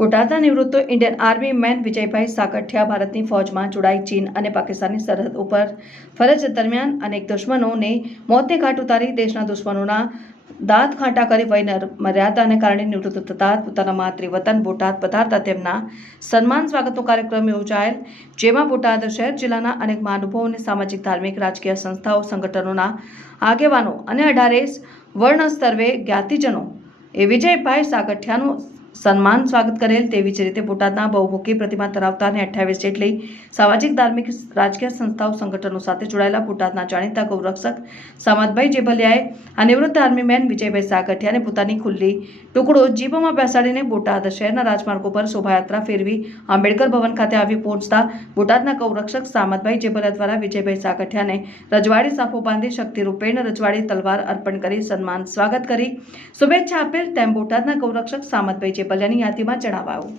બોટાદના નિવૃત્ત Indian army main Vijaybhai સાકઠિયા ભારતની ફૌજમાં જોડાઈ ચીન અને પાકિસ્તાનની સરહદ ઉપર ફરજ દરમિયાન અનેક દુશ્મનોને મોતને ઘાટ ઉતારી દેશના દુશ્મનોના દાંત ખાટા કરી વય મર્યાદાને કારણે નિવૃત્ત થતા પોતાના માતૃવતન બોટાદ પધારતા તેમના સન્માન સ્વાગતનો કાર્યક્રમ યોજાયેલ, જેમાં બોટાદ શહેર જિલ્લાના અનેક મહાનુભાવો, સામાજિક, ધાર્મિક, રાજકીય સંસ્થાઓ, સંગઠનોના આગેવાનો અને 18 વર્ણ સ્તરે જ્ઞાતિજનો એ વિજયભાઈ સાકઠિયાનું સન્માન સ્વાગત કરેલ। તેવી જ રીતે બોટાદના બહુમુખી પ્રતિમા ધરાવતા અને 28 જેટલી સામાજિક, ધાર્મિક, રાજકીય સંસ્થાઓ, સંગઠનો સાથે જોડાયેલા બોટાદના જાણીતા ગૌરક્ષક સામતભાઈ જેબલિયાએ આ નિવૃત્ત આર્મી મેન વિજયભાઈ સાકઠિયાને પોતાની ખુલ્લી ટુકડો જીપમાં બેસાડીને બોટાદ શહેરના રાજમાર્ગો પર શોભાયાત્રા ફેરવી આંબેડકર ભવન ખાતે આવી પહોંચતા બોટાદના ગૌરક્ષક સામતભાઈ જેબલિયા દ્વારા વિજયભાઈ સાકઠિયાને રજવાડી સાફો બાંધી શક્તિરૂપેણ રજવાડી તલવાર અર્પણ કરી સન્માન સ્વાગત કરી શુભેચ્છા આપેલ, તેમ બોટાદના ગૌરક્ષક સામતભાઈ જેબલિયાની યાદીમાં જણાવાયું।